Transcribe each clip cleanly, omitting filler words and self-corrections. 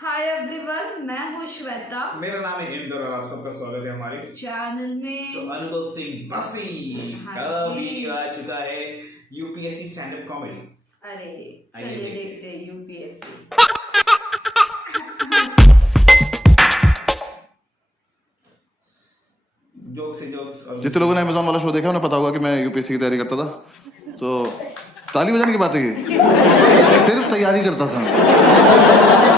Hi everyone, मैं हूँ श्वेता। मेरा नाम है इंदर और आप सबका स्वागत है हमारे चैनल में। अनुभव सिंह बसी का वीडियो आ चुका है यूपीएससी स्टैंड अप कॉमेडी। अरे चलिए देखते हैं यूपीएससी। जोक्स जितने लोगों ने अमेज़न वाला शो देखा उन्हें पता होगा कि मैं यूपीएससी की तैयारी करता था। तो ताली बजाने की बात है ये, सिर्फ तैयारी करता था मैं।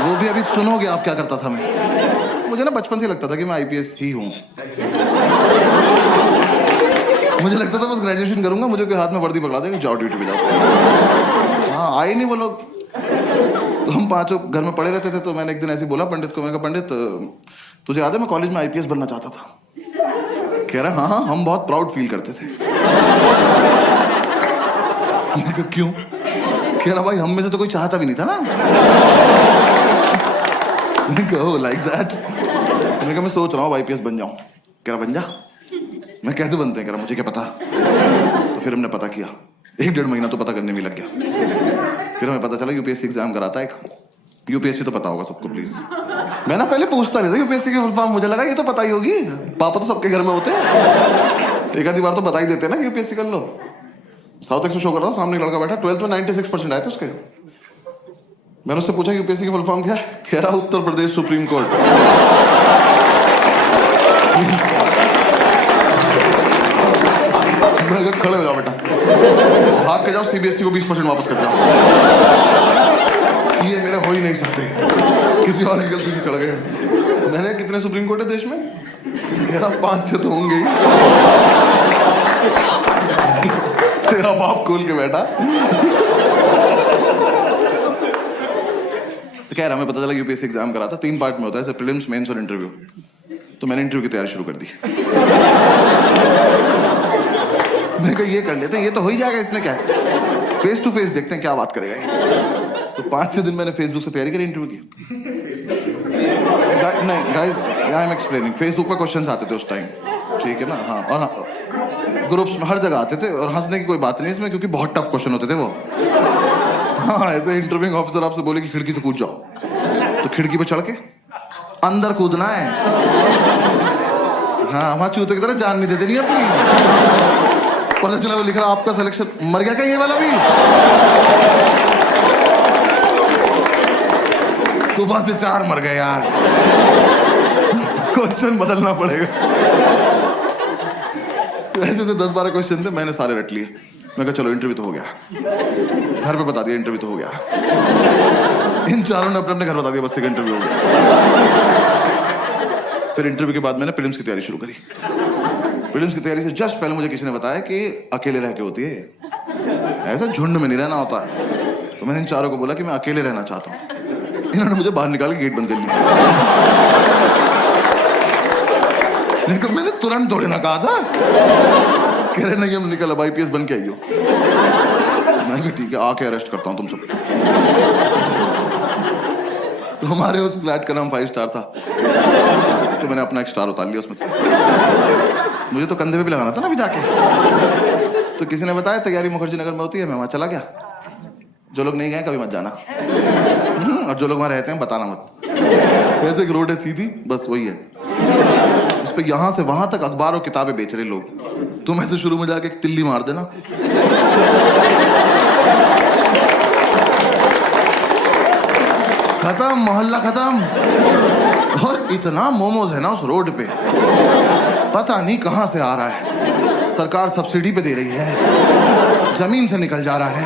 वो भी अभी सुनोगे आप क्या करता था मैं। मुझे ना बचपन से लगता था कि मैं आईपीएस ही हूँ। मुझे लगता था बस ग्रेजुएशन करूंगा, मुझे कोई हाथ में वर्दी पकड़ा देगा, जाओ ड्यूटी पे जाओ। हाँ, आए नहीं वो लोग। तो हम पांचों घर में पड़े रहते थे। तो मैंने एक दिन ऐसे बोला पंडित को, मैं कहा पंडित तुझे याद है मैं कॉलेज में आईपीएस बनना चाहता था। कह रहा हाँ, हम बहुत प्राउड फील करते थे। मैं कहा क्यों? कह रहा भाई हम में से तो कोई चाहता भी नहीं था ना। मैं कहा लाइक दैट। मैंने कहा मैं सोच रहा हूँ आईपीएस बन जाऊं। कह रहा बन जा। मैं कैसे बनते हैं? कह रहा मुझे क्या पता। तो फिर हमने पता किया, 1-1.5 महीना तो पता करने में लग गया। फिर हमें पता चला यूपीएससी एग्जाम कराता है एक। यूपीएससी तो पता होगा सबको प्लीज। मैं ना पहले पूछता नहीं था यूपीएससी की फुल फॉर्म, मुझे लगा ये तो पता ही होगी, पापा तो सबके घर में होते हैं, एक आधी बार तो बता ही देते हैं ना यूपीएससी कर लो। साउथ एक्स में शो कर रहा था, सामने एक लड़का बैठा, 12th में 96% आए थे उसके। मैंने उससे पूछा यूपीएससी की फुल फॉर्म क्या है? कह रहा उत्तर प्रदेश सुप्रीम कोर्ट। मैं कहा खड़े हो जाओ बेटा, भाग के जाओ, सीबीएसई को 20% वापस कर जाओ। ये मेरे हो ही नहीं सकते, किसी और की गलती से चढ़ गए। मैंने कितने सुप्रीम कोर्ट है देश में? मेरा 5-6 तो होंगे ही। तेरा बाप खोल के बैठा। तो कह रहा हमें पता चला यूपीएससी एग्जाम करा था, 3 पार्ट में होता है, प्रीलिम्स, मेंस और इंटरव्यू। तो मैंने इंटरव्यू की तैयारी शुरू कर दी। मैं कहा ये कर लेते हैं, ये तो हो ही जाएगा, इसमें क्या है, फेस टू फेस देखते हैं क्या बात करेगा ये। तो 5-6 दिन मैंने फेसबुक से तैयारी करी इंटरव्यू की। नहीं guys, I am explaining. Facebook पर क्वेश्चंस आते थे उस टाइम, ठीक है ना। हाँ, और ग्रुप्स में हर जगह आते थे, और हंसने की कोई बात नहीं इसमें, क्योंकि बहुत टफ क्वेश्चन होते थे वो। हाँ, ऐसे इंटरव्यूइंग ऑफिसर आपसे बोले कि खिड़की से कूद जाओ, तो खिड़की पे चढ़ के अंदर कूदना है। हाँ, वहां चूते की तरह जान नहीं देते नहीं अपनी। पता चला वो लिख रहा आपका सिलेक्शन, मर गया क्या ये वाला भी? सुबह से 4 मर गए यार। क्वेश्चन बदलना पड़ेगा। ऐसे तो 10-12 क्वेश्चन थे, मैंने सारे रट लिए। मैं कहा चलो इंटरव्यू तो हो गया, घर पे बता दिया इंटरव्यू तो हो गया। इन चारों ने अपने अपने घर बता दिया बस एक इंटरव्यू हो गया। फिर इंटरव्यू के बाद मैंने प्रीलिम्स की तैयारी शुरू करी। प्रीलिम्स की तैयारी से जस्ट पहले मुझे किसी ने बताया कि अकेले रह के होती है, ऐसा झुंड में नहीं रहना होता है। तो मैंने इन चारों को बोला कि मैं अकेले रहना चाहता हूँ। इन्होंने मुझे बाहर निकाल के गेट बंद कर लिया। लेकिन मैंने तुरंत थोड़ी ना कहा था। कह रहे नहीं हम निकल, अब आईपीएस बन के आइयो। मैं ठीक है, आके अरेस्ट करता हूँ तुम सब। तो हमारे उस फ्लैट का नाम 5 स्टार था, तो मैंने अपना एक स्टार उतार लिया उसमें से। मुझे तो कंधे पे भी लगाना था ना अभी जाके। तो किसी ने बताया तैयारी मुखर्जी नगर में होती है, मैं वहां चला गया। जो लोग नहीं गए कभी मत जाना, और जो लोग वहां रहते हैं बताना मत। ऐसे एक रोड है सीधी, बस वही है। उस पे यहां से वहां तक अखबार और किताबें बेच रहे लोग। तुम ऐसे शुरू में जाके एक तिल्ली मार देना, खत्म, मोहल्ला खत्म। और इतना मोमोज है ना उस रोड पे, पता नहीं कहां से आ रहा है। सरकार सब्सिडी पे दे रही है, जमीन से निकल जा रहा है।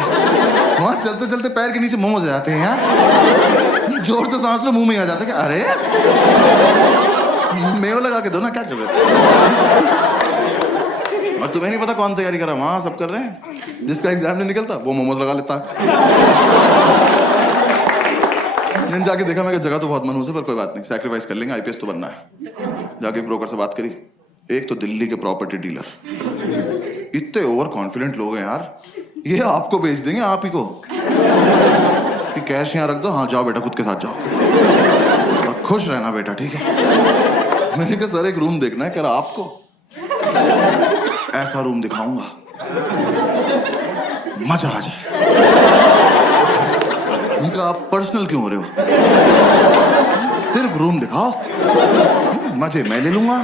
वहां चलते चलते पैर के नीचे मोमोज आ जाते हैं यार। जोर से सांस लो, मुंह में आ जाते हैं। अरे मेव लगा के दो ना, क्या कर रहे? और तुम्हें नहीं पता कौन तैयारी कर रहा है, वहां सब कर रहे हैं। जिसका एग्जाम नहीं निकलता वो मोमोज लगा लेता है। मैंने जाके देखा, मैं जगह तो बहुत मनहूस है, पर कोई बात नहीं, सैक्रिफाइस कर लेंगे, आईपीएस तो बनना है। जाके ब्रोकर से बात करी, एक तो दिल्ली के प्रॉपर्टी डीलर, इतने ओवर कॉन्फिडेंट लोग हैं यार, ये आपको बेच देंगे आप ही को कि कैश यहाँ रख दो, हाँ जाओ बेटा खुद के साथ जाओ और खुश रहना बेटा, ठीक है। मैंने कहा सर एक रूम देखना है। कह रहा आपको ऐसा रूम दिखाऊंगा मजा आ जाए। उनका आप पर्सनल क्यों हो रहे हो? रूम दिखाओ। मजे मैं ले लूंगा।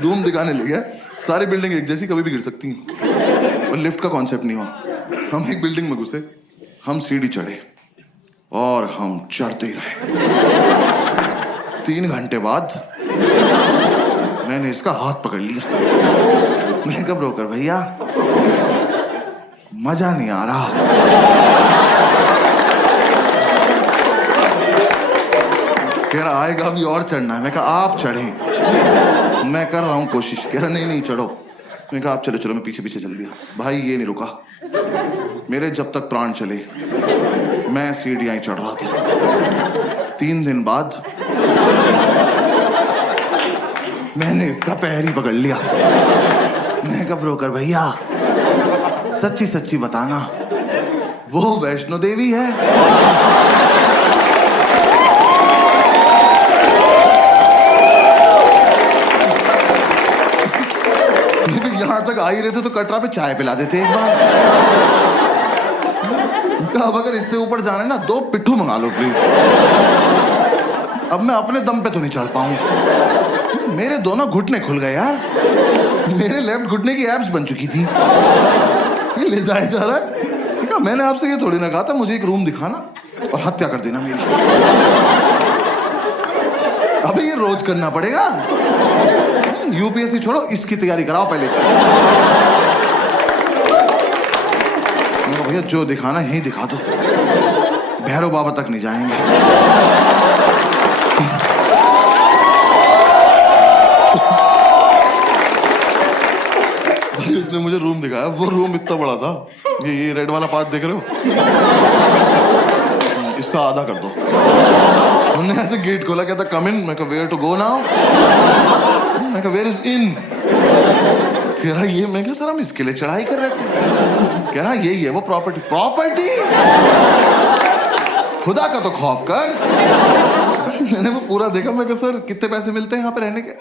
रूम दिखाने ले गया, सारी बिल्डिंग एक जैसी, कभी भी गिर सकती हैं, और लिफ्ट का कॉन्सेप्ट नहीं हुआ। हम एक बिल्डिंग में घुसे, हम सीढ़ी चढ़े और हम चढ़ते ही रहे। 3 घंटे बाद मैंने इसका हाथ पकड़ लिया। मैं कब ब्रोकर भैया, मजा नहीं आ रहा। कह रहा आएगा भी और चढ़ना है। मैं कहा आप चढ़े, मैं कर रहा हूं कोशिश। कह रहा नहीं नहीं चढ़ो। मैं कहा आप चलो चलो, मैं पीछे पीछे चल दिया। भाई ये नहीं रुका, मेरे जब तक प्राण चले मैं सीढ़ियां ही चढ़ रहा था। 3 दिन बाद मैंने इसका पैर ही पकड़ लिया। मैं कहा ब्रोकर भैया सच्ची सच्ची बताना, वो वैष्णो देवी है? यहां तक आ ही रहे थे तो कटरा पे चाय पिला देते एक बार। अब अगर इससे ऊपर जाना है ना, 2 पिट्ठू मंगा लो प्लीज। अब मैं अपने दम पे तो नहीं चढ़ पाऊंगा। मेरे दोनों घुटने खुल गए यार, मेरे लेफ्ट घुटने की एब्स बन चुकी थी। ये ले जाए जा रहा है। मैंने आपसे ये थोड़ी ना कहा था मुझे एक रूम दिखाना और हत्या कर देना मेरी। अबे ये रोज करना पड़ेगा। यूपीएससी छोड़ो, इसकी तैयारी कराओ पहले। भैया जो दिखाना यही दिखा दो, भैरव बाबा तक नहीं जाएंगे। भाई उसने मुझे रूम दिखाया, वो रूम इतना बड़ा था, ये रेड वाला पार्ट देख रहे हो, इसका आधा कर दो। उन्होंने ऐसे गेट खोला, कहता कम इन। मैं कहा वेयर टू गो नाउ? मैं कहा वेयर इज इन? कह रहा ये। मैं कहा सर हम इसके लिए चढ़ाई कर रहे थे। कह रहा यही है वो प्रॉपर्टी। प्रॉपर्टी? खुदा का तो खौफ कर। मैंने वो पूरा देखा। मैं कहा सर कितने पैसे मिलते हैं यहाँ पे रहने के?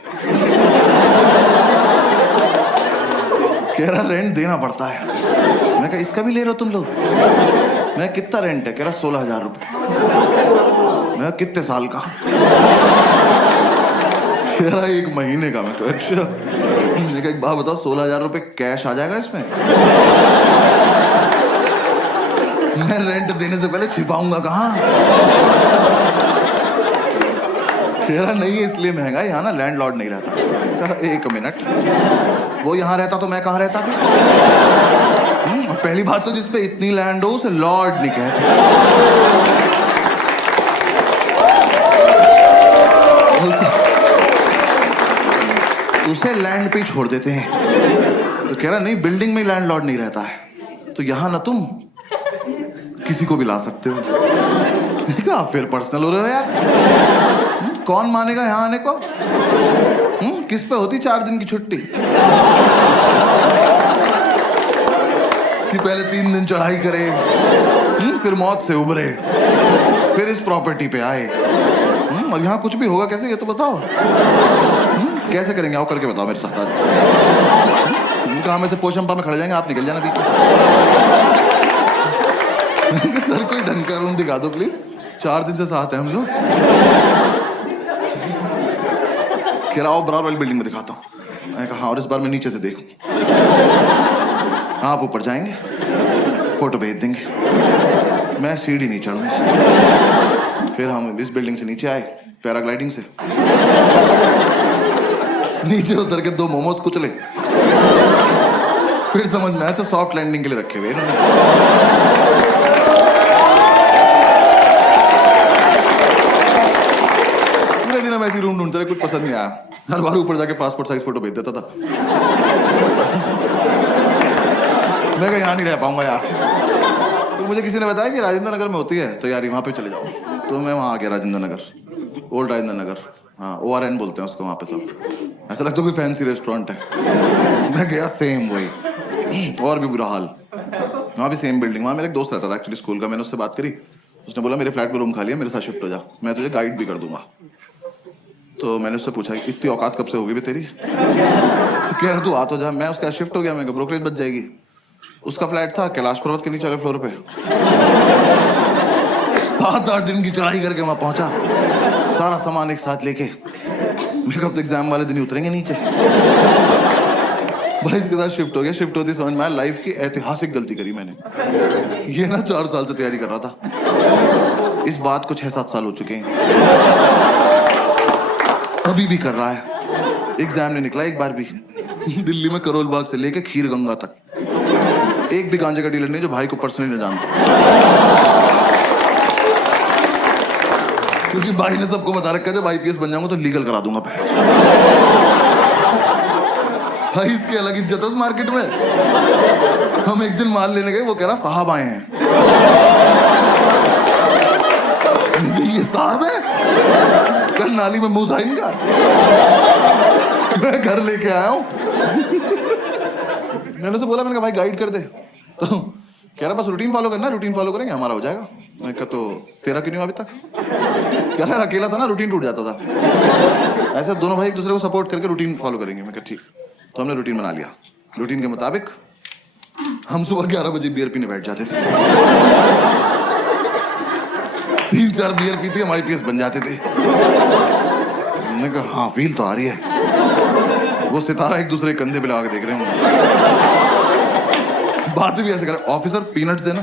कह रहा रेंट देना पड़ता है। मैं कहा इसका भी ले रहे हो तुम लोग? मैं कितना रेंट है? कह रहा 16,000 रुपये। मैं कितने साल का? कह रहा 1 महीने का। मैं कहा अच्छा। मैं कहा एक बात बताओ, 16,000 रुपये कैश आ जाएगा इसमें? मैं रेंट देने से पहले छिपाऊंगा कहाँ? कह रहा नहीं इसलिए महंगा है, यहाँ ना लैंडलॉर्ड नहीं रहता। कहा 1 मिनट, वो यहाँ रहता तो मैं कहाँ रहता फिर? पहली बात तो जिसपे इतनी लैंड हो उसे लॉर्ड नहीं कहते। उसे लैंड पे ही छोड़ देते हैं। तो कह रहा नहीं बिल्डिंग में लैंडलॉर्ड नहीं रहता है, तो यहां ना तुम किसी को भी ला सकते हो। कहा फिर पर्सनल हो रहे हो यार। कौन मानेगा यहां आने को? किस पे होती 4 दिन की छुट्टी कि पहले 3 दिन चढ़ाई करे, फिर मौत से उबरे, फिर इस प्रॉपर्टी पे आए। और यहाँ कुछ भी होगा कैसे, ये तो बताओ। कैसे करेंगे? आओ करके बताओ मेरे साथ आज। कहा में से पोशंपा में खड़े जाएंगे, आप निकल जाना बीच में। सर कोई ढंग का रूम दिखा दो प्लीज, 4 दिन से साथ हैं हम लोग। कह रहा बराबर वाली बिल्डिंग में दिखाता हूँ। मैंने कहा हाँ, और इस बार मैं नीचे से देखूं। आप ऊपर जाएंगे, फोटो भेज देंगे, मैं सीढ़ी नहीं चढ़ूंगा। फिर हम इस बिल्डिंग से नीचे आए पैराग्लाइडिंग से। नीचे उतर के 2 मोमोज कुचले। फिर समझ में आया तो सॉफ्ट लैंडिंग के लिए रखे हुए इन्होंने। पूरे दिन हम ऐसी रूम ढूंढते रहे, कुछ पसंद नहीं आया। हर बार ऊपर जाके पासपोर्ट साइज फोटो भेज देता था। मैं कहा यहाँ नहीं रह पाऊंगा यार। तो मुझे किसी ने बताया कि राजेंद्र नगर में होती है तैयारी, वहां पे चले जाओ। तो मैं वहां आ गया, राजेंद्र नगर, ओल्ड राजेंद्र नगर। हाँ ORN बोलते हैं उसको वहां पे सब। ऐसा लगता है कोई फैंसी रेस्टोरेंट है। मैं गया, सेम वही, और भी बुरा हाल। वहाँ भी सेम बिल्डिंग। वहाँ मेरा एक दोस्त रहता था एक्चुअली स्कूल का। मैंने उससे बात करी, उसने बोला मेरे फ्लैट में रूम खाली है, मेरे साथ शिफ्ट हो जा, मैं तुझे गाइड भी कर दूंगा। तो मैंने उससे पूछा इतनी औकात कब से होगी भी तेरी? तो कह रहा तू आ तो जा। मैं उसका शिफ्ट हो गया, मैं ब्रोकरेज बच जाएगी। उसका फ्लैट था कैलाश पर्वत के नीचे वाले फ्लोर पे। 7-8 दिन की चढ़ाई करके वहां पहुंचा, सारा सामान एक साथ लेके। मैं कब तो एग्जाम वाले दिन ही उतरेंगे नीचे। भाई इसके साथ शिफ्ट हो गया, शिफ्ट होती समझ में आया लाइफ की ऐतिहासिक गलती करी मैंने। ये ना 4 साल से तैयारी कर रहा था, इस बात को 6-7 साल हो चुके हैं, अभी भी कर रहा है। एग्जाम नहीं निकला एक बार भी। दिल्ली में करोल बाग से लेके खीर गंगा तक एक भी गांजे का डीलर नहीं जो भाई को पर्सनली न जानता, क्योंकि भाई ने सबको बता रखा है जब IPS बन जाऊंगा तो लीगल करा दूंगा। भाई इसकी अलग इज्जत है उस मार्केट में। हम एक दिन माल लेने गए, वो कह रहा साहब आए हैं। ये साहब है, कल नाली में मुंह था इनका। मैं घर लेके आया हूं। मैंने उसे बोला, मैंने कहा भाई गाइड कर दे, तो कह रहा बस रूटीन फॉलो करना, रूटीन फॉलो करेंगे हमारा हो जाएगा। मैंने कहा तो तेरा क्यों नहीं हुआ अभी तक? कह रहा अकेला था ना, रूटीन टूट जाता था। ऐसे दोनों भाई एक दूसरे को सपोर्ट करके रूटीन फॉलो करेंगे। मैं कहा ठीक। तो हमने रूटीन बना लिया। रूटीन के मुताबिक हम सुबह 11 बजे बियर पीने बैठ जाते थे। 3-4 बियर पीते हम IPS बन जाते थे। हमने कहा हाँ फील तो आ रही है। वो सितारा एक दूसरे कंधे पे लगा के देख रहे हैं, बातें भी ऐसे कर रहे, ऑफिसर पीनट्स देना।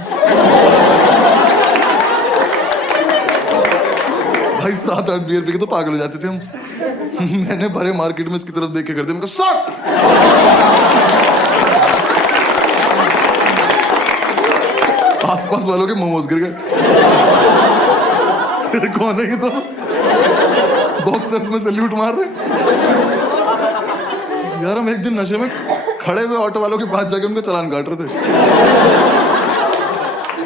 भाई 7-8 बियर पी के तो पागल हो जाते थे हम। मैंने भरे मार्केट में इसकी तरफ देख के कर दिया, मैंने कहा आसपास वालों के मोमोज गिर गए। कौन है ये? तो बॉक्सर्स में सैल्यूट मार रहे। यार हम एक दिन नशे में खड़े हुए ऑटो वालों के पास जाके उनका चालान काट रहे थे,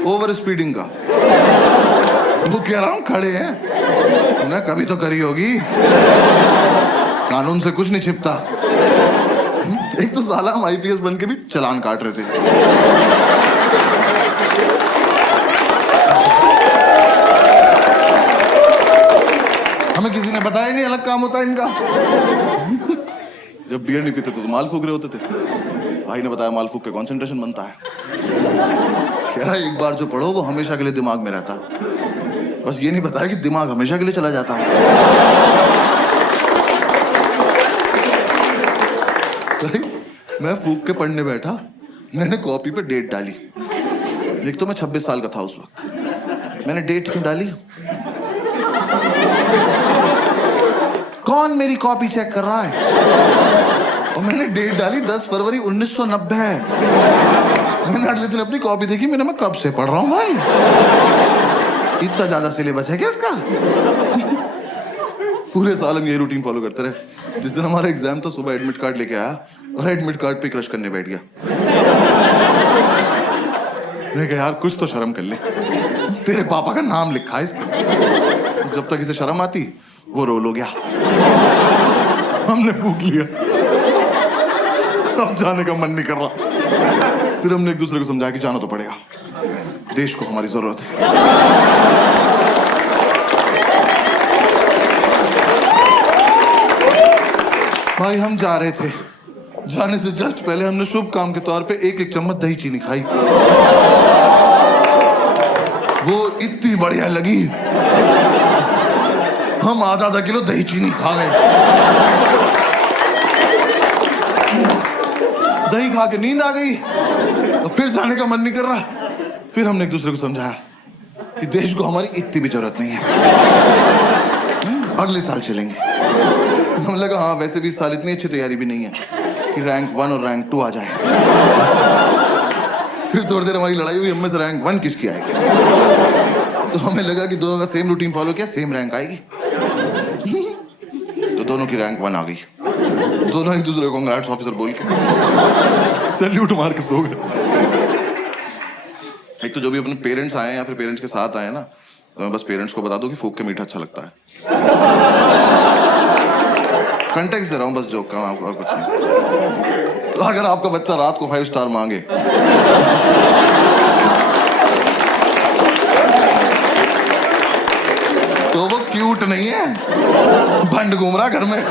ओवर स्पीडिंग का। वो कह रहा हूं खड़े हैं, उन्हें कभी तो करी होगी, कानून से कुछ नहीं छिपता। एक तो साला हम IPS बन के भी चालान काट रहे थे। हमें किसी ने बताया नहीं अलग काम होता है इनका। जब बियर नहीं पीते तो माल फूक रहे होते थे। भाई ने बताया माल फूक के कंसंट्रेशन बनता है। कह रहा एक बार जो पढ़ो वो हमेशा के लिए दिमाग में रहता है, बस ये नहीं बताया कि दिमाग हमेशा के लिए चला जाता है। भाई मैं फूक के पढ़ने बैठा, मैंने कॉपी पे डेट डाली। एक तो मैं 26 साल का था उस वक्त। मैंने डेट क्यों डाली? कौन मेरी कॉपी चेक कर रहा है? और मैंने डेट डाली 10 फरवरी 1990। मैंने अगले दिन अपनी कॉपी देखी, मैं कब से पढ़ रहा हूं भाई, इतना ज्यादा सिलेबस है क्या इसका? पूरे साल हम ये रूटीन फॉलो करते रहे। जिस दिन हमारा एग्जाम था सुबह एडमिट कार्ड लेके आया और एडमिट कार्ड पे क्रश करने बैठ गया। मैंने कहा यार कुछ तो शर्म कर ले, तेरे पापा का नाम लिखा है इस पे। जब तक इसे शर्म आती वो रोल हो गया। हमने फूक लिया, अब जाने का मन नहीं कर रहा। फिर हमने एक दूसरे को समझाया कि जाना तो पड़ेगा, देश को हमारी जरूरत है। भाई हम जा रहे थे, जाने से जस्ट पहले हमने शुभ काम के तौर पे 1-1 चम्मच दही चीनी खाई। वो इतनी बढ़िया लगी, हम आधा किलो दही चीनी खा गए। दही खा के नींद आ गई और फिर जाने का मन नहीं कर रहा। फिर हमने एक दूसरे को समझाया कि देश को हमारी इतनी भी जरूरत नहीं है, अगले साल चलेंगे। हमने लगा हाँ वैसे भी इस साल इतनी अच्छी तैयारी भी नहीं है कि रैंक 1 और रैंक 2 आ जाए। फिर थोड़ी देर हमारी लड़ाई हुई, हमें से रैंक 1 किसकी आएगी। तो हमें लगा कि दोनों का सेम रूटीन फॉलो किया, सेम रैंक आएगी। तो दोनों की रैंक 1 आ गई। दोनों एक दूसरे को कांग्रेट्स ऑफिसर बोल के सैल्यूट मार के सो गए। एक तो जो भी अपने पेरेंट्स आए या फिर पेरेंट्स के साथ आए ना, तो मैं बस पेरेंट्स को बता दूं कि फूक के मीठा अच्छा लगता है। कंटेक्स्ट दे रहा हूं बस जोक का, और कुछ नहीं। तो अगर आपका बच्चा रात को 5 स्टार मांगे तो वो क्यूट नहीं है, भंड घूम रहा घर में।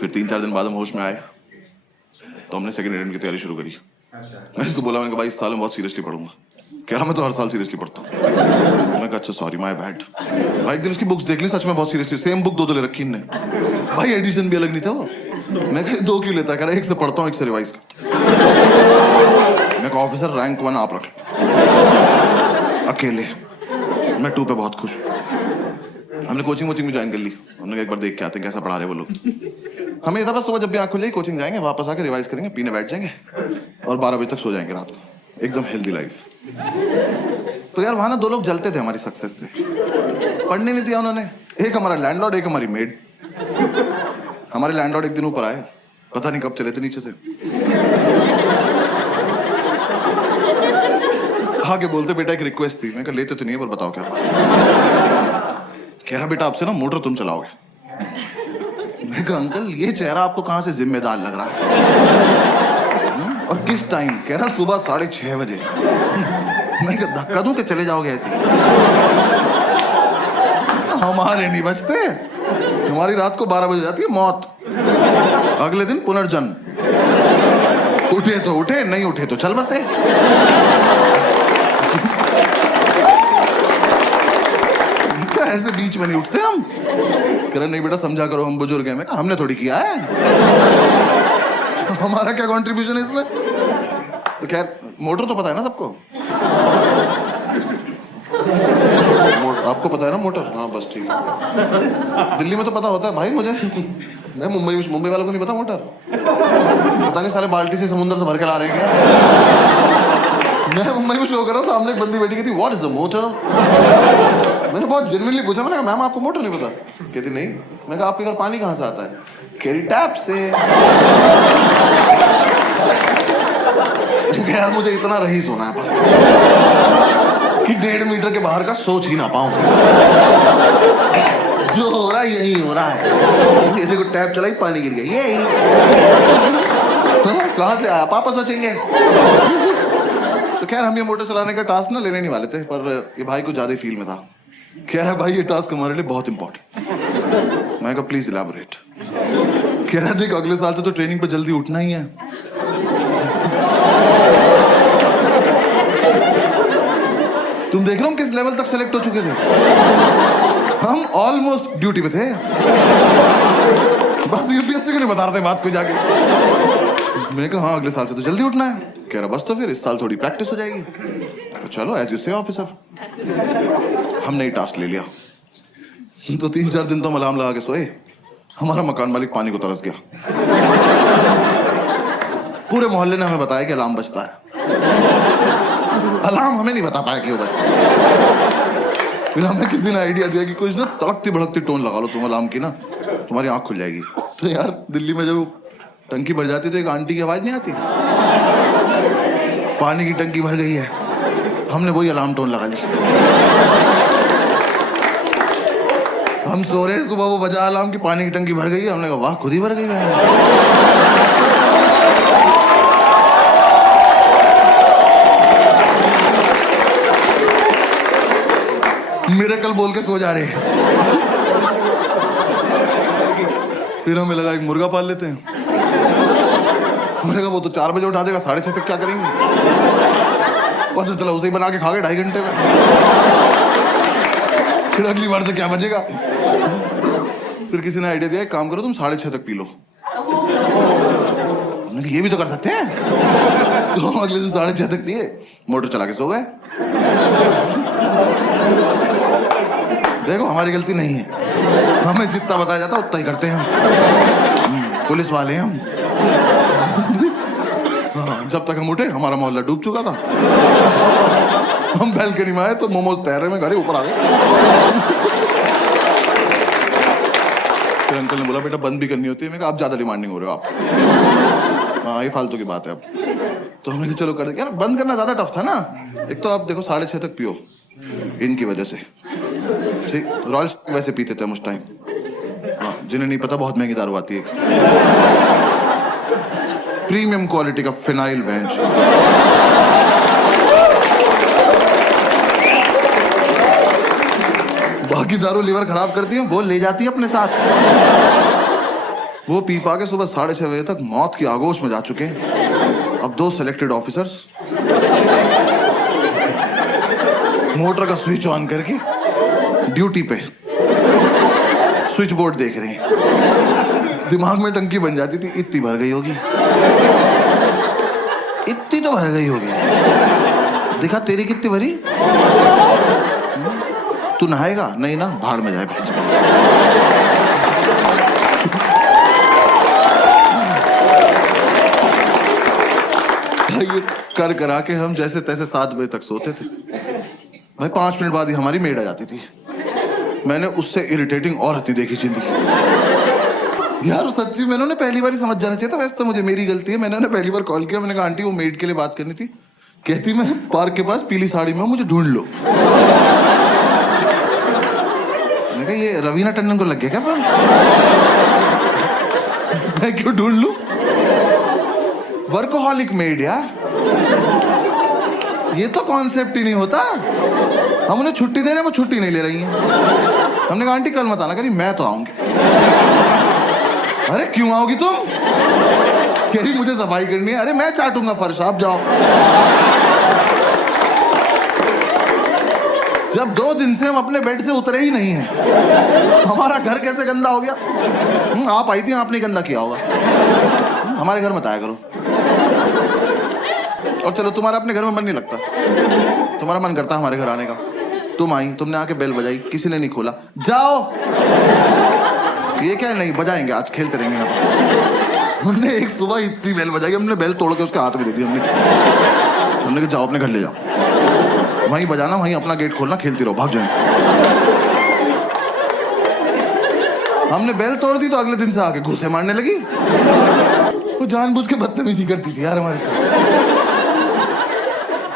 फिर 3-4 दिन बाद हम होश में आए तो हमने सेकंड अटेम्प्ट की तैयारी शुरू करी। अच्छा। मैं इसको बोला, मैंने कहा भाई इस साल में बहुत सीरियसली पढ़ूंगा। कह रहा मैं तो हर साल सीरियसली पढ़ता हूँ। मैं कहा अच्छा सॉरी माय बैड। भाई एक दिन उसकी बुक्स देख ली, सच में बहुत सीरियसली सेम बुक दो ले रखी इनने। भाई एडिशन भी अलग नहीं था वो। मैं कहा 2 क्यों लेता, कह रहा एक से पढ़ता हूँ एक से रिवाइज करता हूँ। मैं कहा ऑफिसर रैंक 1 आप रख लो अकेले, मैं 2 पे बहुत खुश हूँ। हमने कोचिंग भी ज्वाइन कर ली। हमने एक बार देख के आते हैं कैसा पढ़ा रहे वो लोग। हमें था बस सुबह जब भी आँख खुलेगी कोचिंग जाएंगे, वापस आके रिवाइज करेंगे, पीने बैठ जाएंगे और 12 बजे तक सो जाएंगे रात को। एकदम हेल्दी लाइफ। तो यार वहां ना 2 लोग जलते थे हमारी सक्सेस से। पढ़ने नहीं दिया उन्होंने। एक हमारा लैंडलॉर्ड, एक हमारी मेड। हमारे लैंडलॉर्ड एक दिन ऊपर आए, पता नहीं कब चले थे नीचे से। आगे बोलते बेटा एक रिक्वेस्ट थी। मैं कहा लेते तो नहीं है पर बताओ क्या बात। कह रहा बेटा आपसे ना मोटर तुम चलाओगे। मैं कहा अंकल ये चेहरा आपको कहां से जिम्मेदार लग रहा है और किस टाइम? कह रहा सुबह 6:30 बजे। मैं कहा धक्का दूं कि चले जाओगे ऐसे? हमारे नहीं बचते, तुम्हारी रात को 12 बजे जाती है मौत, अगले दिन पुनर्जन्म। उठे तो उठे, नहीं उठे तो चल बसे। ऐसे बीच में नहीं उठते हम। कह रहे नहीं बेटा समझा करो हम बुजुर्ग हैं। मैं कहा हमने थोड़ी किया है, हमारा क्या कंट्रीब्यूशन है इसमें? तो खैर मोटर तो पता है ना सबको। आपको पता है ना मोटर? हाँ बस ठीक है। दिल्ली में तो पता होता है भाई मुझे। मैं मुंबई वालों को नहीं पता मोटर। पता नहीं सारे बाल्टी से समुद्र से भर के ला रहे हैं क्या। मैं मुंबई में शो कर रहा, सामने एक बंदी बैठी कहती व्हाट इज द मोटर। मैंने बहुत जेन्युइनली पूछा, मैंने कहा मैम आपको मोटर नहीं पता? कहती नहीं। मैं कहा आपके घर पानी कहाँ से आता है? कह रही टैप से। यार मुझे इतना रही सोना है बस कि 1.5 मीटर के बाहर का सोच ही ना पाऊं। जो हो रहा है यही हो रहा है। जैसे को टैप चलाई पानी गिर गया, यही कहाँ से आया पापा सोचेंगे। तो खैर हम ये मोटर चलाने का टास्क ना लेने नहीं वाले थे, पर ये भाई को ज्यादा फील में था। कह रहा भाई ये टास्क हमारे लिए बहुत इंपॉर्टेंट। मैं कहा प्लीज इलैबोरेट। कह रहा देख अगले साल से तो ट्रेनिंग पे जल्दी उठना ही है। तुम देख रहे हो हम किस लेवल तक सेलेक्ट हो चुके थे। हम ऑलमोस्ट ड्यूटी पे थे। बस यूपीएससी को नहीं बता रहे बात को जाके। मैं कहा हाँ अगले साल से तो जल्दी उठना है। कह रहा बस तो फिर इस साल थोड़ी प्रैक्टिस हो जाएगी। तो चलो एज यू से ऑफिसर। हमने ही टास्क ले लिया। तो 3-4 दिन तो हम अलार्म लगा के सोए। हमारा मकान मालिक पानी को तरस गया। पूरे मोहल्ले ने हमें बताया कि अलार्म बजता है। अलार्म हमें नहीं बता पाया क्यों बजता है। फिर हमें किसी ने आइडिया दिया कि कुछ ना तड़कती भड़कती टोन लगा लो तुम अलार्म की ना, तुम्हारी आंख खुल जाएगी। तो यार दिल्ली में जब टंकी भर जाती तो एक आंटी की आवाज नहीं आती, पानी की टंकी भर गई है। हमने वही अलार्म टोन लगा ली। हम सो रहे, सुबह वो बजा अलार्म की पानी की टंकी भर गई है। हमने कहा वाह खुद ही भर गई है। मिरेकल बोल के सो जा रहे हैं। फिर हमें लगा एक मुर्गा पाल लेते हैं। हमने कहा वो तो 4 बजे उठा देगा, 6:30 तक क्या करेंगे। पता चला उसे ही बना के खा गए 2.5 घंटे में। फिर अगली बार से क्या बचेगा। फिर किसी ने आइडिया दिया एक काम करो तुम 6:30 तक पी लो। हमने कहा ये भी तो कर सकते हैं। तो हम अगले दिन 6:30 तक पिए, मोटर चला के सो गए। देखो हमारी गलती नहीं है, हमें जितना बताया जाता उतना ही करते हैं हम। पुलिस वाले हैं हम। हाँ, जब तक हम उठे हमारा मोहल्ला डूब चुका था। हम बैल्कनी में आए तो मोमोज तैर रहे में घर ऊपर आ गए। फिर अंकल ने बोला बेटा बंद भी करनी होती है। मैं कहा आप ज्यादा डिमांडिंग हो रहे हो आप। हाँ ये फालतू की बात है अब। तो हमने कहा चलो कर दे। यार बंद करना ज्यादा टफ था ना। एक तो आप देखो 6:30 तक पियो इनकी वजह से। ठीक रॉयल वैसे पीते थे हम उस टाइम। हाँ जिन्हें नहीं पता बहुत महंगी दारू आती है, प्रीमियम क्वालिटी का फिनाइल बेंच। बाकी दारू लीवर खराब करती है, वो ले जाती है अपने साथ। वो पी पा के सुबह 6:30 बजे तक मौत की आगोश में जा चुके हैं। अब 2 सेलेक्टेड ऑफिसर्स मोटर का स्विच ऑन करके ड्यूटी पे स्विच बोर्ड देख रहे हैं। दिमाग में टंकी बन जाती थी, इतनी भर गई होगी, इतनी तो भर गई होगी। देखा तेरी कितनी भरी? तू नहाएगा? नहीं ना, भाड़ में जाए। ये कर करा के हम जैसे तैसे 7 बजे तक सोते थे भाई। 5 मिनट बाद ही हमारी मेड आ जाती थी। मैंने उससे इरिटेटिंग और हती देखी जिंदगी यार। सच्ची मैंने उन्हें पहली बार ही समझ जाना चाहिए था। वैसे तो मुझे मेरी गलती है, मैंने उन्हें पहली बार कॉल किया। मैंने कहा आंटी वो मेड के लिए बात करनी थी। कहती मैं पार्क के पास पीली साड़ी में हूं, मुझे ढूंढ लो। मैंने कहा ये रवीना टंडन को लग गया क्या फोन? मैं क्यों ढूंढ लूं? वर्कोहॉलिक मेड यार, ये तो कॉन्सेप्ट ही नहीं होता। हम उन्हें छुट्टी दे रहे हैं, वो छुट्टी नहीं ले रही हैं। हमने कहा आंटी कल मत आना। कह रही मैं तो आऊंगी। अरे क्यों आओगी तुम? कह रही मुझे सफाई करनी है। अरे मैं चाटूंगा फर्श, आप जाओ। जब 2 दिन से हम अपने बेड से उतरे ही नहीं हैं, हमारा घर कैसे गंदा हो गया? आप आई थी, आपने गंदा किया होगा। हमारे घर मत आया करो। और चलो तुम्हारा अपने घर में मन नहीं लगता, तुम्हारा मन करता हमारे घर आने का। तुम आई, तुमने आके बेल बजाई, किसी ने नहीं खोला। जाओ। ये क्या नहीं बजाएंगे, आज खेलते रहेंगे यहाँ पे। हमने एक सुबह इतनी बेल बजाई, हमने बेल तोड़ के उसके हाथ में दे दी। हमने कहा जाओ अपने घर ले जाओ, वहीं बजाना, वहीं अपना गेट खोलना, खेलती रहो, भाग जाएंगे। हमने बेल तोड़ दी तो अगले दिन से आके घूंसे मारने लगी। वो जानबूझ के बदतमीजी करती थी यार हमारे साथ।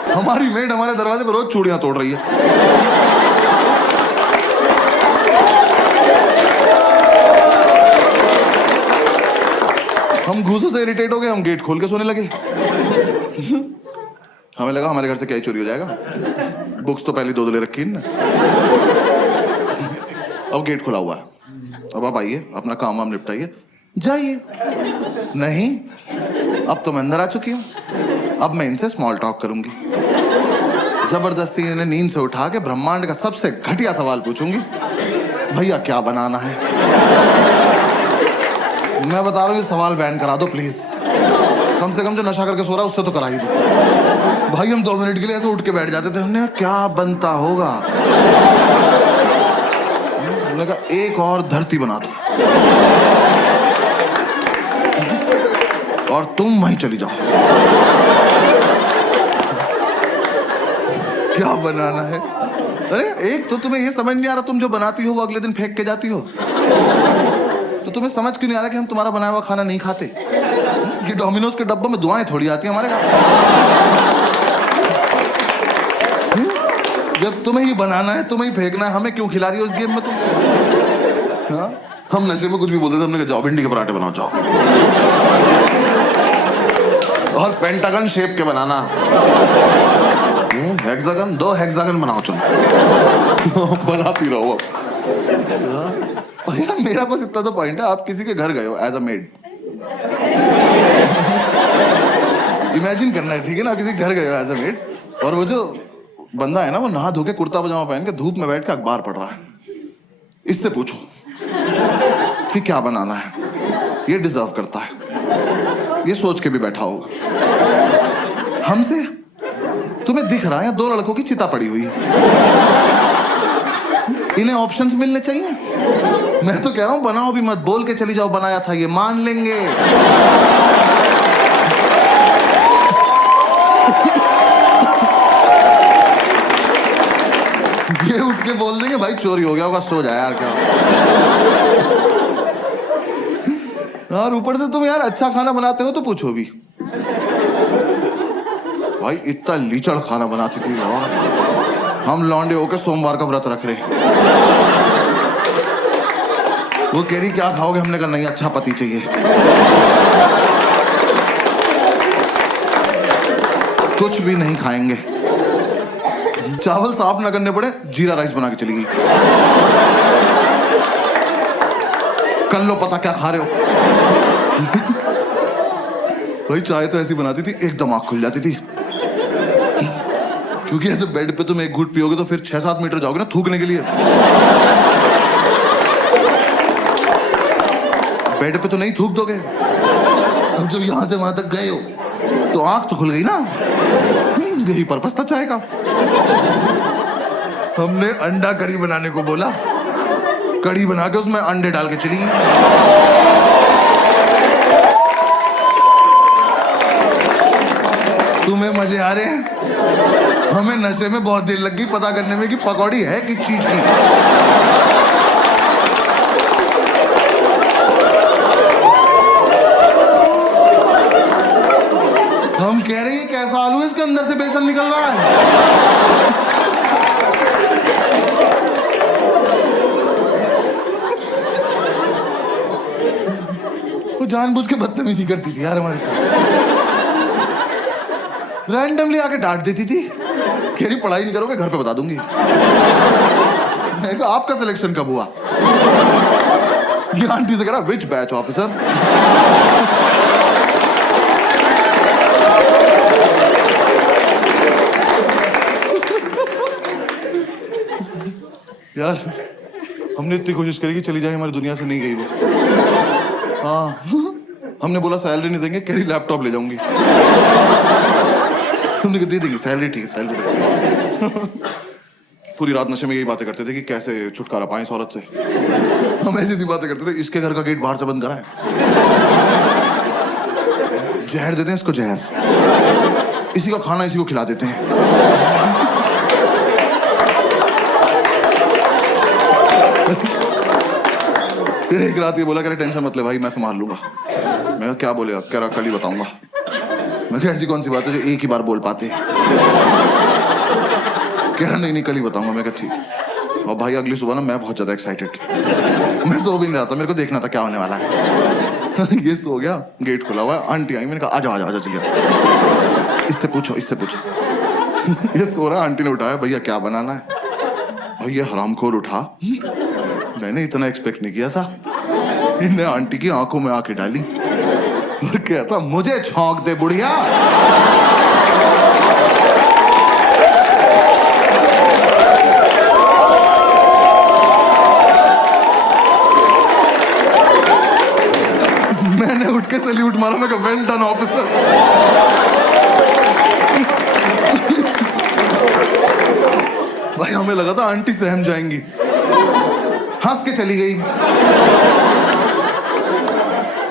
हमारी मेड हमारे दरवाजे पर रोज चूड़ियां तोड़ रही है। हम घूसों से इरिटेट हो गए, हम गेट खोल के सोने लगे। हमें लगा हमारे घर से क्या ही चोरी हो जाएगा। बुक्स तो पहले 2 ले रखी ना। अब गेट खुला हुआ है, अब आप आइए, अपना काम वाम निपटाइए, जाइए। नहीं, अब तो मैं अंदर आ चुकी हूँ, अब मैं इनसे स्मॉल टॉक करूंगी। जबरदस्ती इन्हें नींद से उठा के ब्रह्मांड का सबसे घटिया सवाल पूछूंगी, भैया क्या बनाना है? मैं बता रहा हूँ, सवाल बैन करा दो प्लीज। कम से कम जो नशा करके सो रहा है उससे तो करा ही दो। भाई हम 2 मिनट के लिए ऐसे उठ के बैठ जाते थे। हमने कहा क्या बनता होगा? हमने कहा एक और धरती बना दो और तुम वहीं चली जाओ। क्या बनाना है? अरे एक तो तुम्हें ये समझ नहीं आ रहा, तुम जो बनाती हो वो अगले दिन फेंक के जाती हो। तो तुम्हें समझ क्यों नहीं आ रहा कि हम तुम्हारा बनाया हुआ खाना नहीं खाते? ये डोमिनोज के डब्बों में दुआएं थोड़ी आती हैं हमारे घर। जब तुम्हें ही बनाना है, तुम्हें ही फेंकना है, हमें क्यों खिला रही हो इस गेम में तुम? हाँ? हम नशे में कुछ भी बोलते थे, हमने कहा जाओ भिंडी के पराठे बनाओ जाओ, और पेंटागन शेप के बनाना। हेक्सागन, 2 हेक्सागन बनाओ तुम। बनाती रहो। और यार मेरा बस इतना तो पॉइंट है, आप किसी के घर गए हो एज अ मेड, इमेजिन करना है, ठीक है ना? किसी के घर गए हो एज अ मेड, और वो जो बंदा है ना, वो नहा धो के कुर्ता पजामा पहन के धूप में बैठ के अखबार पढ़ रहा है। इससे पूछो कि क्या बनाना है, ये डिजर्व करता है, ये सोच के भी बैठा होगा। हमसे तुम्हें दिख रहा है 2 लड़कों की चिता पड़ी हुई है, इन्हें ऑप्शंस मिलने चाहिए। मैं तो कह रहा हूं बनाओ भी मत, बोल के चली जाओ बनाया था, ये मान लेंगे। ये उठ के बोल देंगे भाई चोरी हो गया होगा, सो जा यार। क्या और ऊपर से तुम यार अच्छा खाना बनाते हो तो पूछो भी। भाई इतना लीचड़ खाना बनाती थी, हम लौंडे होके सोमवार का व्रत रख रहे। वो कह रही क्या खाओगे? हमने कहा नहीं, अच्छा पति चाहिए। कुछ भी नहीं खाएंगे, चावल साफ ना करने पड़े, जीरा राइस बना के चली गई। कर लो पता क्या खा रहे हो। भाई चाय तो ऐसी बनाती थी एकदम आंख खुल जाती थी, क्योंकि ऐसे बेड पे तुम एक घूंट पियोगे तो फिर 6-7 मीटर जाओगे ना थूकने के लिए। बेड पे तो नहीं थूक दोगे। अब जब यहां से वहां तक गए हो तो आंख तो खुल गई ना। यही पर्पस था चाय का। हमने अंडा करी बनाने को बोला, कड़ी बना के उसमें अंडे डाल के चली गई। तुम्हें मजे आ रहे हैं, हमें नशे में बहुत देर लग गई पता करने में कि पकौड़ी है किस चीज की। हम कह रहे हैं कैसा आलू है, इसके अंदर से बेसन निकल रहा है। वो जानबूझ के बदतमीजी करती थी यार हमारे साथ। रैंडमली आके डांट देती थी, कह रही पढ़ाई नहीं करोगे घर पे बता दूंगी। मैं कहा आपका सिलेक्शन कब हुआ? ये आंटी से कह रहा विच बैच ऑफिसर। यार हमने इतनी कोशिश करी कि चली जाए, हमारी दुनिया से नहीं गई वो। हाँ हमने बोला सैलरी नहीं देंगे, कह रही लैपटॉप ले जाऊंगी। हमने कहा दे देंगे सैलरी, ठीक है सैलरी देंगे। पूरी रात नशे में यही बातें करते थे कि कैसे छुटकारा पाएं इस औरत से। हम ऐसी सी बातें करते थे, इसके घर का गेट बाहर से बंद करा है, जहर देते हैं इसको, जहर, इसी का खाना इसी को खिला देते हैं। फिर एक रात ये बोला, कह रहा टेंशन मत ले भाई मैं संभाल लूंगा। मैं कहा क्या बोलेगा? कह रहा कल ही बताऊंगा। मैं कहा ऐसी कौन सी बात है जो एक ही बार बोल पाते? कह रहा नहीं कल ही बताऊंगा। मैं कहा ठीक है। और भाई अगली सुबह ना मैं बहुत ज्यादा एक्साइटेड, मैं सो भी नहीं रहा था, मेरे को देखना था क्या होने वाला है। ये सो गया, गेट खुला हुआ है, आंटी आई, मैंने कहा आजा आजा आजा चलिए, इससे पूछो इससे पूछो। ये सो रहा, आंटी ने उठाया, भैया क्या बनाना है? और ये हरामखोर उठा, मैंने इतना एक्सपेक्ट नहीं किया था। इन्हें आंटी की आंखों में आंखें डाली और कहता मुझे छौंक दे बुढ़िया। मैंने उठ के सैल्यूट मारा, मैं कहा वेल डन ऑफिसर। भाई हमें लगा था आंटी सहम जाएंगी, हंस के चली गई।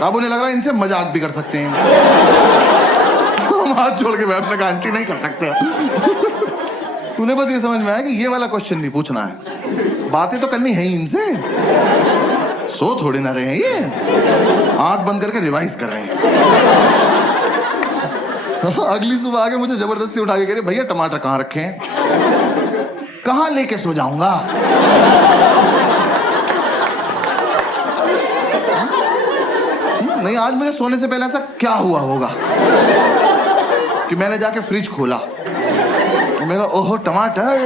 अब उन्हें लग रहा है इनसे मजाक भी कर सकते हैं। हम हाथ जोड़ के बैठने का आंटी नहीं कर सकते। तूने बस ये समझ में आया कि ये वाला क्वेश्चन नहीं पूछना है, बातें तो करनी है ही इनसे। सो थोड़े ना रहे हैं, ये आंख बंद करके रिवाइज कर रहे हैं। अगली सुबह आके मुझे जबरदस्ती उठा के कह रहे भैया टमाटर कहाँ रखे हैं? कहाँ लेके सो जाऊंगा? नहीं आज मुझे सोने से पहले ऐसा क्या हुआ होगा कि मैंने जाके फ्रिज खोला, मैं कहा ओहो टमाटर,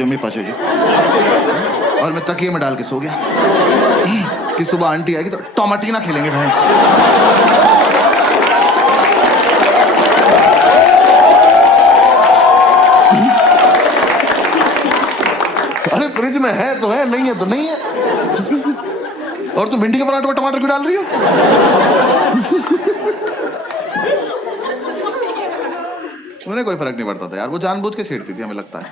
मेरे पास जी, और मैं तकिए में डाल के सो गया कि सुबह आंटी आएगी तो टमाटीना खेलेंगे भाई। अरे फ्रिज में है तो है, नहीं है तो नहीं है। और तुम भिंडी के पराठे में टमाटर क्यों डाल रही हो? उन्हें कोई फर्क नहीं पड़ता था यार, वो जानबूझ के छेड़ती थी हमें लगता है।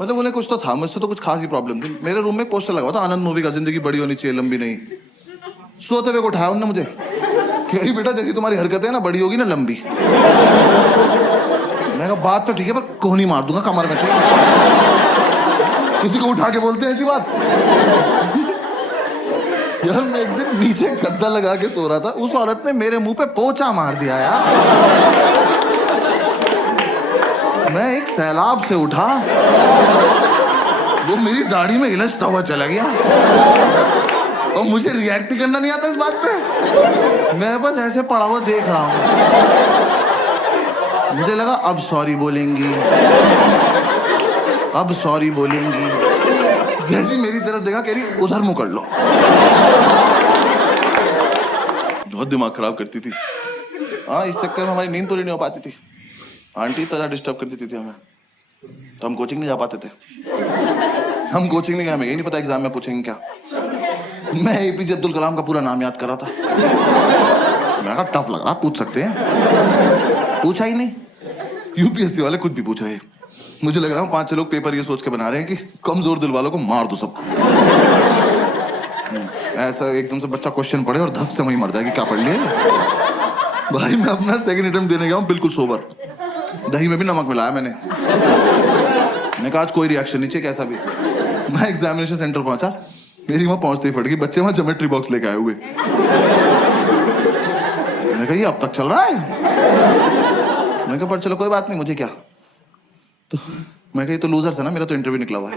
मतलब उन्हें कुछ तो था, मुझसे तो कुछ खास ही प्रॉब्लम थी। मेरे रूम में पोस्टर लगा था आनंद मूवी का, जिंदगी बड़ी होनी चाहिए लंबी नहीं। सोते हुए को उठाया उन्होंने मुझे, कह रही बेटा जैसी तुम्हारी हरकतें ना बड़ी होगी ना लंबी। मैं कहा बात तो ठीक है पर कोहनी मार दूंगा कमर में। किसी को उठा के बोलते हैं ऐसी बात? यार मैं एक दिन नीचे गद्दा लगा के सो रहा था, उस औरत ने मेरे मुंह पे पोंछा मार दिया यार। मैं एक सैलाब से उठा, वो मेरी दाढ़ी में इलझता हुआ चला गया और मुझे रिएक्ट ही करना नहीं आता इस बात पे। मैं बस ऐसे पड़ा हुआ देख रहा हूं। मुझे लगा अब सॉरी बोलेंगी, अब सॉरी बोलेंगी। जैसी मेरी तरफ देखा कह रही उधर मुंह कर लो। बहुत दिमाग खराब करती थी। हाँ, इस चक्कर में हमारी नींद पूरी नहीं हो पाती थी। आंटी इतना डिस्टर्ब कर देती थी हमें, तो हम कोचिंग नहीं जा पाते थे। हम कोचिंग नहीं गए, हमें यही नहीं पता एग्जाम में पूछेंगे क्या। मैं एपीजे अब्दुल कलाम का पूरा नाम याद कर रहा था। मैं कहा टफ लग रहा, पूछ सकते हैं। पूछा ही नहीं। यूपीएससी वाले कुछ भी पूछ रहे हैं। मुझे लग रहा है 5-6 लोग पेपर ये सोच के बना रहे हैं कि कमजोर दिल वालों को मार दो सबको। ऐसा एकदम से बच्चा क्वेश्चन पढ़े और धक से वहीं मर जाए कि क्या पढ़ लिए। भाई मैं अपना सेकंड अटेम्प्ट देने गया हूँ बिल्कुल सोबर, दही में भी नमक मिलाया मैंने कहा आज कोई रिएक्शन नहीं चाहिए कैसा भी। मैं एग्जामिनेशन सेंटर पहुंचा, मेरी वहां पहुंचते ही फट गई, बच्चे वहां ज्योमेट्री बॉक्स लेके आए हुए। मैं कहा ये अब तक चल रहा है। मैं कहा पर चलो कोई बात नहीं, मुझे क्या। तो मैं कही तो लूजर्स है ना, मेरा तो इंटरव्यू निकला हुआ है।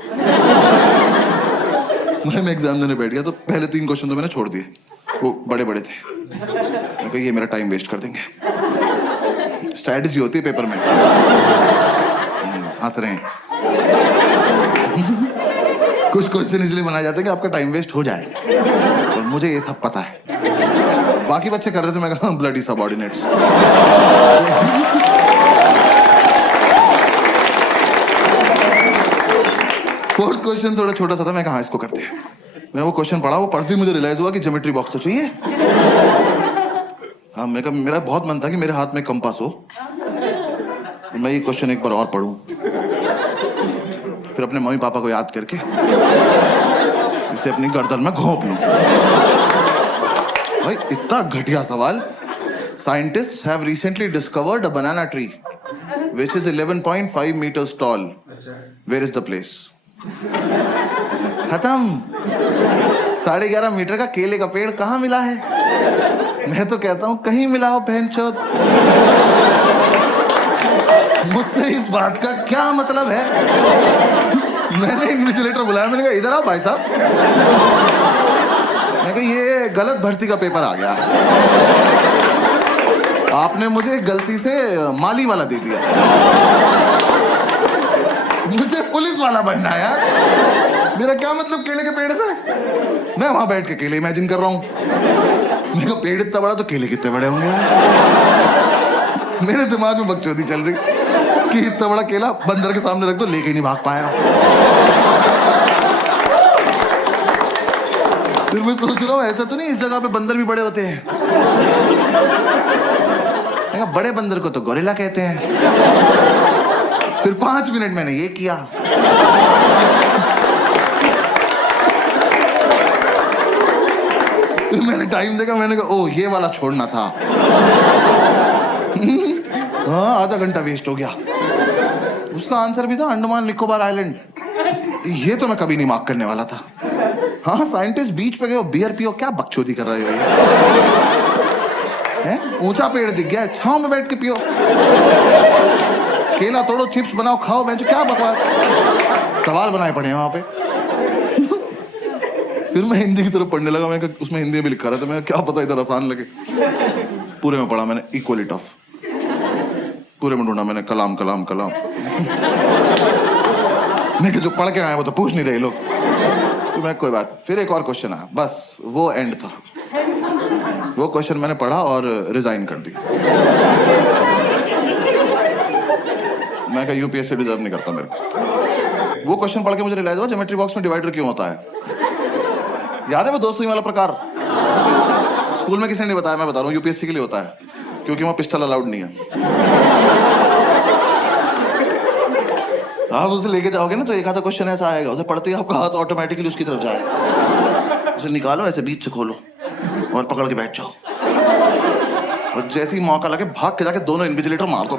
मैं एग्जाम देने बैठ गया तो पहले 3 क्वेश्चन तो मैंने छोड़ दिए, वो बड़े बड़े थे। मैं कही ये मेरा टाइम वेस्ट कर देंगे। स्ट्रैटेजी होती है पेपर में। हंस रहे हैं। कुछ क्वेश्चन इसलिए बनाए जाते हैं कि आपका टाइम वेस्ट हो जाए, और मुझे ये सब पता है। बाकी बच्चे कर रहे थे, मैं कहा ब्लडी सबऑर्डिनेट्स। फोर्थ क्वेश्चन थोड़ा छोटा सा था, मैं कहा इसको करते हैं। मैं वो क्वेश्चन पढ़ा, वो पढ़ते ही मुझे रियलाइज हुआ कि ज्योमेट्री बॉक्स तो चाहिए। हाँ, मेरा बहुत मन था कि मेरे हाथ में कंपास हो, मैं ये क्वेश्चन एक बार और पढ़ूं, फिर अपने मम्मी पापा को याद करके इसे अपनी गर्दन में घोंप लूं। भाई इतना घटिया सवाल। Scientists have recently discovered a banana tree which is 11.5 meters tall. Where is the place? खत्म। 11.5 मीटर का केले का पेड़ कहाँ मिला है? मैं तो कहता हूं कहीं मिला हो बहनचोद। मुझसे इस बात का क्या मतलब है? मैंने इन्विजिलेटर बुलाया, मैंने कहा इधर आओ भाई साहब। मैं कहा ये गलत भर्ती का पेपर आ गया, आपने मुझे गलती से माली वाला दे दिया, मुझे पुलिस वाला बनना है यार। मेरा क्या मतलब केले के पेड़ से? मैं वहां बैठ के केले इमेजिन कर रहा हूं। मेरे को पेड़ इतना बड़ा तो केले कितने बड़े होंगे यार। मेरे दिमाग में बकचोदी चल रही कि इतना बड़ा केला बंदर के सामने रख दो, लेके नहीं भाग पाएगा। फिर मैं सोच रहा हूँ ऐसा तो नहीं इस जगह पे बंदर भी बड़े होते हैं। बड़े बंदर को तो गोरिल्ला कहते हैं। फिर 5 मिनट मैंने ये किया। फिर मैंने टाइम देखा, मैंने कहा ओ ये वाला छोड़ना था। हाँ, आधा घंटा वेस्ट हो गया। उसका आंसर भी था अंडमान निकोबार आइलैंड। ये तो मैं कभी नहीं मार्क करने वाला था। हाँ, साइंटिस्ट बीच पे गए, बियर पियो, क्या बकचोदी कर रहे हो ये? ऊंचा पेड़ दिख गया, छांव में बैठ के पियो। केला तोड़ो, चिप्स बनाओ, खाओ। मैं क्या बकवास सवाल बनाए पड़े हैं वहां पे। फिर मैं हिंदी की तरफ पढ़ने लगा, मैं उसमें हिंदी में भी लिखा रहा था, मैं क्या पता इधर आसान लगे। पूरे में पढ़ा मैंने इक्वली टफ, पूरे में ढूंढा मैंने कलाम कलाम कलाम। मैं जो पढ़ के आए वो तो पूछ नहीं रहे लोग। तो मैं कोई बात, फिर एक और क्वेश्चन आया, बस वो एंड था। वो क्वेश्चन मैंने पढ़ा और रिजाइन कर दिया। मैं कहा यूपीएससी डिजर्व नहीं करता मेरे को। वो क्वेश्चन पढ़ के मुझे रियलाइज हुआ ज्योमेट्री बॉक्स में डिवाइडर क्यों होता है। याद है वो 2 सुई वाला प्रकार? स्कूल में किसी ने नहीं बताया, मैं बता रहा हूँ, यूपीएससी के लिए होता है, क्योंकि वहां पिस्टल अलाउड नहीं है। आप उसे लेके जाओगे ना तो एक आधा क्वेश्चन ऐसा आएगा, उसे पढ़ते ही आपका हाथ ऑटोमेटिकली उसकी तरफ जाएगा। उसे निकालो, ऐसे बीच से खोलो और पकड़ के बैठ जाओ, और जैसे ही मौका लगे भाग के जाके दोनों इन्विजिलेटर मार दो।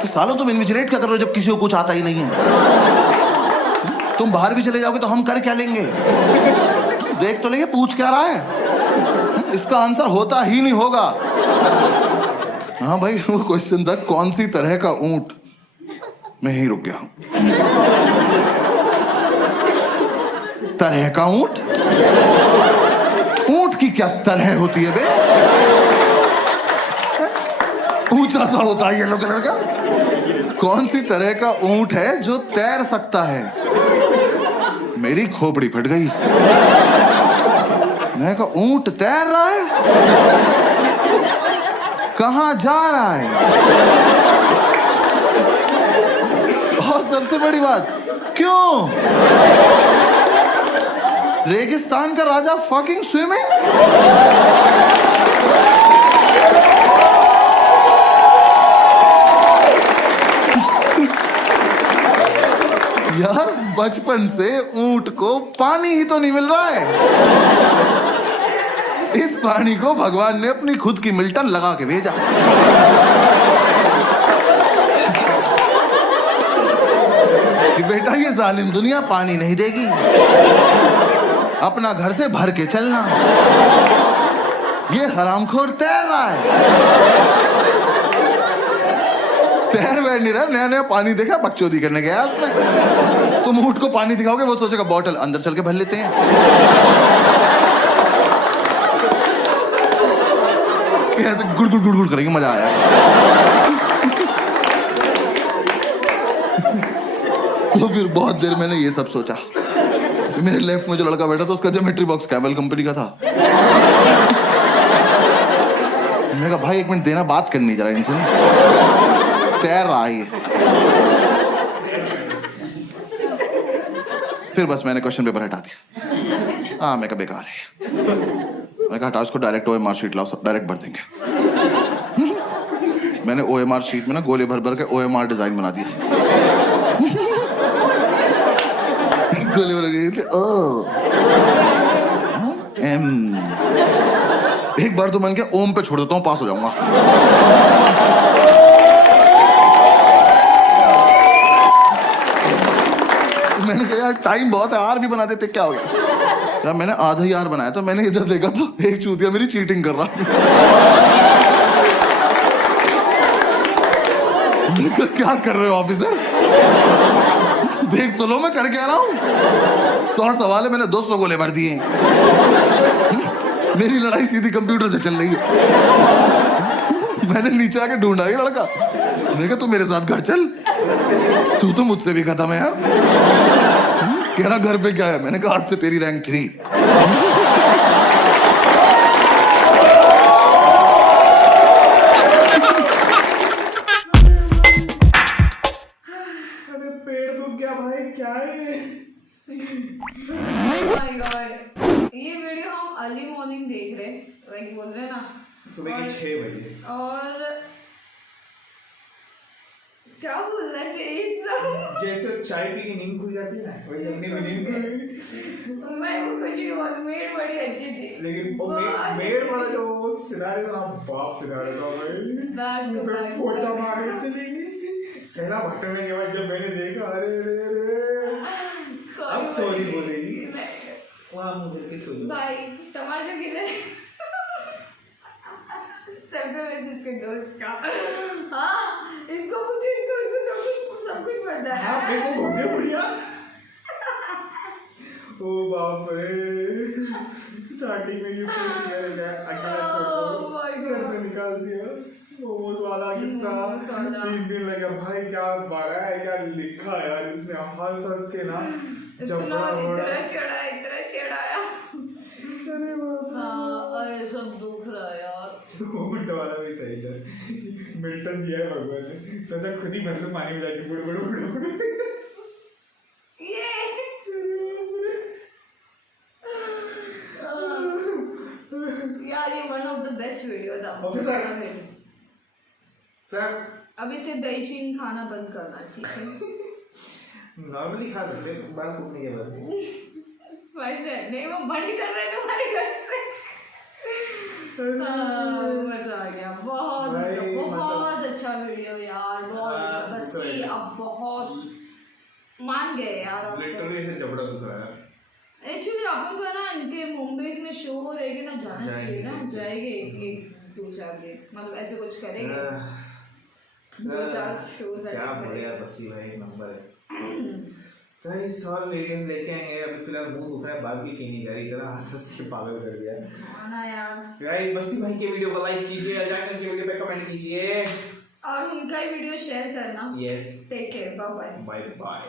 कि सालों तुम इन्विजिलेट क्या कर रहे हो जब किसी को कुछ आता ही नहीं है? तुम बाहर भी चले जाओगे तो हम कर क्या लेंगे? देख तो लेंगे पूछ क्या रहा है, इसका आंसर होता ही नहीं होगा। हाँ भाई, वो क्वेश्चन था कौन सी तरह का ऊंट। मैं यहीं रुक गया। तरह का ऊंट? ऊंट की क्या तरह होती है बे? ऊंचा सा होता है येलो कलर का। कौन सी तरह का ऊंट है जो तैर सकता है? मेरी खोपड़ी फट गई। मैंने कहा ऊंट तैर रहा है, कहाँ जा रहा है? और सबसे बड़ी बात, क्यों? रेगिस्तान का राजा फकिंग स्विमिंग? यार बचपन से ऊंट को पानी ही तो नहीं मिल रहा है। इस पानी को भगवान ने अपनी खुद की मिल्टन लगा के भेजा। कि बेटा ये जालिम दुनिया पानी नहीं देगी, अपना घर से भर के चलना। ये हरामखोर तैर रहा है, तैर बैठ नहीं रहा, नया नया पानी देखा बकचोदी करने गया उसमें। तुम ऊंट को पानी दिखाओगे, वो सोचेगा बॉटल अंदर चल के भर लेते हैं। ऐसे गुड़ गुड़ गुड़ गुड़ करेंगे, मजा आया। तो फिर बहुत देर मैंने ये सब सोचा। मेरे लेफ्ट में जो लड़का बैठा था उसका ज्योमेट्री बॉक्स कैमल कंपनी का था। मैंने कहा भाई एक मिनट देना, बात करनी जरा इनसे, तैर रहा है। फिर बस मैंने क्वेश्चन पेपर हटा दिया। हाँ मैं कहा बेकार है। मैं कहा हटा उसको, डायरेक्ट OMR शीट लाओ, डायरेक्ट भर देंगे। मैंने OMR शीट में ना गोले भर भर के OMR डिजाइन बना दिया। गोले भर के M। एक बार तो मन के ओम पे छोड़ देता हूँ, पास हो जाऊंगा। मैंने कहा यार टाइम बहुत है, आर भी बना देते, क्या हो गया? यार मैंने आधा ही आर बनाया था। मैंने इधर देखा तो एक चूतिया मेरी चीटिंग कर रहा। क्या कर रहे हो ऑफिसर? देख तो लो मैं कर क्या रहा हूँ। 100 सवाल है, मैंने 200 गोले भर दिए। मेरी लड़ाई सीधी कंप्यूटर से चल रही है। मैंने नीचे आके ढूंढा ये लड़का, मैंने कहा तू मेरे साथ घर चल, तू तो मुझसे भी खत्म है यार। कह रहा घर पे क्या है? मैंने कहा आज से तेरी रैंक 3। अरे पेड़ तो क्या भाई, क्या है? Oh my God, ये वीडियो हम अर्ली मॉर्निंग देख रहे, लाइक बोल रहे ना सुबह के 6 बजे। और क्या बोलना चाहिए सब? जैसे चाय पी के नींद खुल जाती है ना, वैसे अपनी भी नींद खुल गई। मैं वो कुछ नहीं बोल, मेड बड़ी अच्छी थी। लेकिन वो मेड वाला जो सिनारियो था, बाप सिनारियो था भाई। मुझे पे पोचा मारने चली गई। सहला भटकने के बाद जब मैंने देखा, अरे रे रे, अब सॉरी बोलेगी। वहाँ मुझे के सॉरी भाई टमाटर किधर? सबसे दोस्त का। हाँ इसको पूछो, इसको सब कुछ पता है। हाँ मेरे को घूमने बढ़िया। ओ बाप रे, स्टार्टिंग में ये पूछ मैंने अकेला छोड़ घर से निकाल दिया। मोमोज वाला किस्सा 3 दिन लगा भाई। क्या बारा है, क्या लिखा यार इसने, हंस हंस के ना इतना चढ़ाया। अरे बाप रे। हाँ सब दुख रहा है यार। ऊंट वाला भी सही था, मिल्टन दिया है भगवान ने, सोचा खुद ही भर लो पानी में जाके बुड़ बुड़ बुड़ बुड़। ये यार ये one of the best video था। ऑफिसर सर अब इसे दही चीनी खाना बंद करना चाहिए। नॉर्मली खा सकते हैं, बात उठने के बाद। वैसे नहीं, वो बंद कर रहे हैं तुम्हारे घर पे। मजा आ गया, बहुत बहुत अच्छा वीडियो यार, बहुत बस ये अब बहुत मान गए यार। लिटरली ऐसे जबड़ा दुख रहा है। एक्चुअली अपन को ना इनके मुंबई में शो हो रहेगी ना, जाना चाहिए ना, जाएंगे एक 2-4 दिन, मतलब ऐसे कुछ करेंगे। 2-4 शोज क्या बोले यार, बसी भाई एक नंबर है। गाइस और लेडीज लेके आएंगे। अभी फिलहाल मुंह दुख रहा है, बात भी की नहीं जा रही, इतना हंस के पागल कर दिया ना यार। गाइस बसी भाई के वीडियो को लाइक कीजिए, अजान के वीडियो पे कमेंट कीजिए और उनका ही वीडियो शेयर करना। Yes, take care, bye bye. Bye bye.